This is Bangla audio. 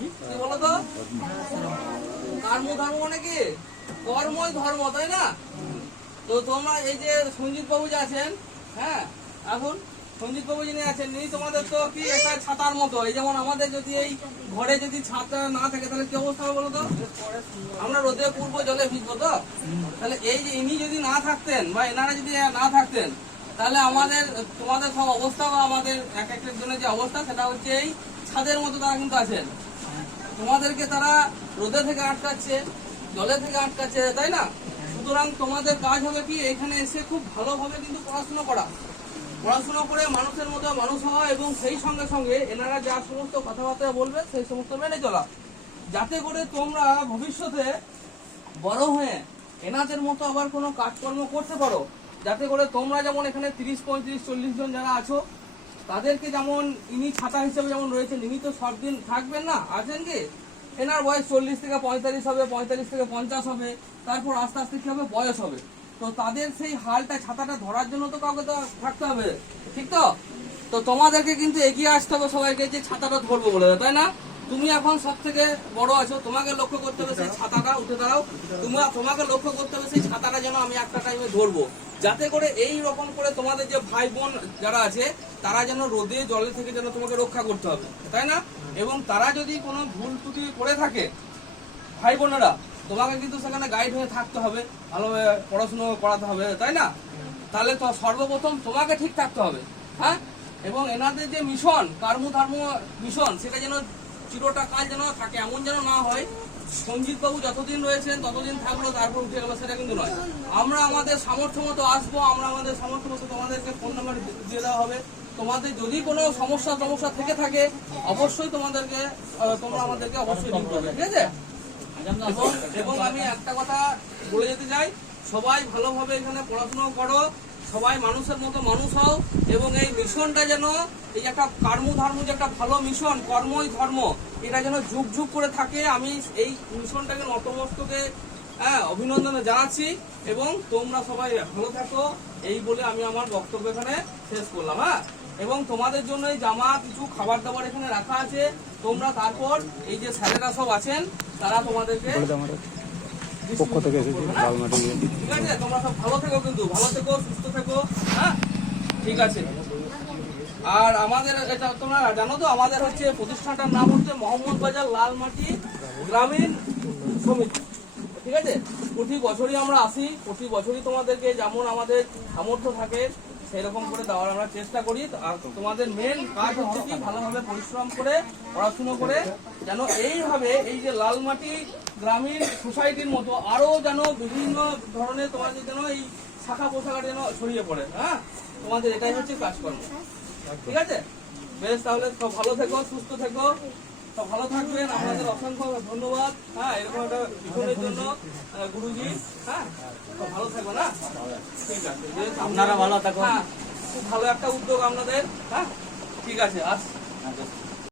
কি বলো তো? কর্ম ধর্ম মানে কি? কর্মই ধর্ম, তাই না? তো তোমরা এই যে সঞ্জিত বাবু যে আছেন, হ্যাঁ, এখন সঞ্জিত বাবু যিনি আছেন, ইনি তোমাদের তো কি একটা ছাতার মতো। এই যেমন আমাদের যদি এই ঘরে যদি ছাতা না থাকে তাহলে কি অবস্থা হবে বলো তো? আমরা রোদে পূর্ব জলে ভিজবো তো। তাহলে এই যে ইনি যদি না থাকতেন বা এনারা যদি না থাকতেন তাহলে আমাদের তোমাদের সব অবস্থা বা আমাদের এক একটা জনের যে অবস্থা সেটা হচ্ছে এই ছাদের মতো তারা কিন্তু আছেন। তোমাদেরকে তারা রোদে থেকে আটকাচ্ছে, জলে থেকে আটকাচ্ছে, তাই না? সুতরাং তোমাদের কাজ হবে কি এখানে এসে খুব ভালোভাবে কিন্তু পড়াশোনা করা, পড়াশোনা করে মানুষের মতো মানুষ হওয়া, এবং সেই সঙ্গে সঙ্গে এনারা যা সমস্ত কথাবার্তা বলবে সেই সমস্ত মেনে চলা, যাতে করে তোমরা ভবিষ্যতে বড় হয়ে এনাদের মতো আবার কোনো কাজকর্ম করতে পারো। যাতে করে তোমরা যেমন এখানে 30, 35, 40 জন যারা আছো তাদেরকে যেমন ইনি ছাতা হিসেবে যেমন রয়েছেন, ইনি তো সব দিন থাকবেন না, আছেন কি? এনার বয়স 40 থেকে 45 হবে, 45 থেকে 50 হবে, তারপর আস্তে আস্তে কি হবে, বয়স হবে। তো তাদের সেই হালটা ছাতাটা ধরার জন্য তো কাউকে তো থাকতে হবে, ঠিক তো? তো তোমাদেরকে কিন্তু এগিয়ে আসতে হবে সবাইকে যে ছাতাটা ধরবো বলে, তাই না? তুমি এখন সব থেকে বড় আছো, তোমাকে লক্ষ্য করতে হবে সেই ছাতাটা, উঠে দাঁড়াও, তোমাকে লক্ষ্য করতে হবে সেই ছাতাটা যেন আমি একটা টাইমে ধরবো, যাতে করে এই রকম করে তোমাদের যে ভাই বোন যারা আছে তারা যেন রোদে জলে থেকে যেন তোমাকে রক্ষা করতে হবে, তাই না? এবং তারা যদি কোনো ভুল ত্রুটি করে থাকে ভাই বোনেরা, তোমাকে কিন্তু সেখানে গাইড হয়ে থাকতে হবে, ভালোভাবে পড়াশুনো করাতে হবে, তাই না? তাহলে তো সর্বপ্রথম তোমাকে ঠিক থাকতে হবে, হ্যাঁ? এবং এনাদের যে মিশন, কর্ম ধর্ম মিশন, সেটা যেন চিরটা কাল যেন থাকে, এমন যেন না হয় সঞ্জিত বাবু যতদিন রয়েছেন ততদিন থাকলো তারপর উঠে গেল, সেটা কিন্তু নয়। আমরা আমাদের সামর্থ্য মতো আসবো, আমরা আমাদের সামর্থ্য মতো তোমাদেরকে ফোন নাম্বার দিয়ে দেওয়া হবে। তোমাদের যদি কোনো সমস্যা থেকে থাকে অবশ্যই তোমরা আমাদেরকে অবশ্যই লিঙ্ক করবে, ঠিক আছে? এবং আমি একটা কথা বলে যেতে চাই, সবাই ভালোভাবে এখানে পড়াশোনা করো, সবাই মানুষের মতো মানুষ হও, এবং এই মিশনটা যেন এই একটা কর্মধর্ম যে একটা ভালো মিশন, কর্মই ধর্ম, এটা যেন যুগ যুগ করে থাকে। আমি এই মিশনটাকে নতমস্তকে অভিনন্দন জানাচ্ছি, এবং তোমরা সবাই ভালো থাকো, এই বলে আমি আমার বক্তব্য এখানে শেষ করলাম। হ্যাঁ, এবং তোমাদের জন্য এই জামা কিছু খাবার দাবার এখানে রাখা আছে, তোমরা তারপর এই যে স্যারেরা সব আছেন তারা তোমাদেরকে পক্ষ থেকে এসেছি লালমাটি, ঠিক আছে? তোমরা সব ভালো থেকো, কিন্তু ভালো থেকো, সুস্থ থেকো, হ্যাঁ, ঠিক আছে। আর আমাদের এটা তোমরা জানো তো, আমাদের হচ্ছে প্রতিষ্ঠানটার নাম হচ্ছে মোহাম্মদ বাজার লালমাটি গ্রামীণ সমিতি, ঠিক আছে? প্রতি বছরই আমরা আসি, প্রতি বছরই তোমাদেরকে যেমন আমাদের সামর্থ্য থাকে সেরকম করে দেওয়ার আমরা চেষ্টা করি। আর তোমাদের মেন কাজ হচ্ছে কি ভালোভাবে পরিশ্রম করে পড়াশুনো করে যেন এইভাবে এই যে লালমাটি গ্রামীণ সোসাইটির মতো আরো যেন বিভিন্ন ধরনের তোমাদের যেন এই শাখা পোশাকা যেন ছড়িয়ে পড়ে। হ্যাঁ, তোমাদের এটাই হচ্ছে কাজকর্ম, ঠিক আছে? বেশ, তাহলে সব ভালো থেকো, সুস্থ থেকো, সব ভালো থাকবেন। আপনাদের অসংখ্য ধন্যবাদ, হ্যাঁ, এরকম একটা মিশনের জন্য গুরুজি। হ্যাঁ, সব ভালো থাকবেন, না? ঠিক আছে, আপনারা ভালো থাকুন। হ্যাঁ, খুব ভালো একটা উদ্যোগ আপনাদের। হ্যাঁ, ঠিক আছে, আস।